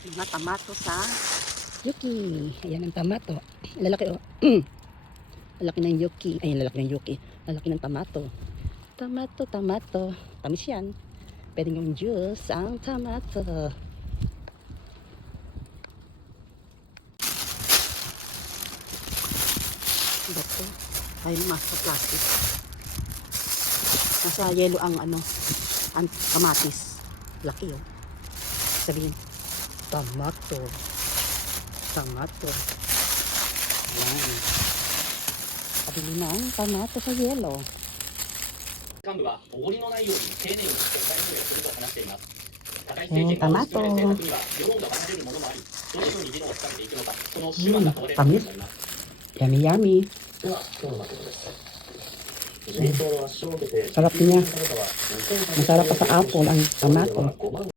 Mga tamato sa yuki. Ayan ang tamato. Lalaki oh. Lalaki ng yuki. Ay, lalaki ng yuki. Lalaki ng tamato. Tamato. Tamis yan. Pwede yung juice ang tamato. Bato. Ay, nasa plastic. Nasa yelo ang ang kamatis. Laki oh. Sabihin. Tamato. Yan. Pabili na ang tamato sa yelo. 幹部はおごりのないように丁寧に国会運営すると話しています。高いえー政権が推し進める政策には世論が離れるものもあり、どのように議論を深めていくのか、その手腕が問われると思います。Yummy, yummy. では、今日のまとめです。自民党の圧勝を受けて、 Sarap niya. Masarap pa sa apple ang tamato.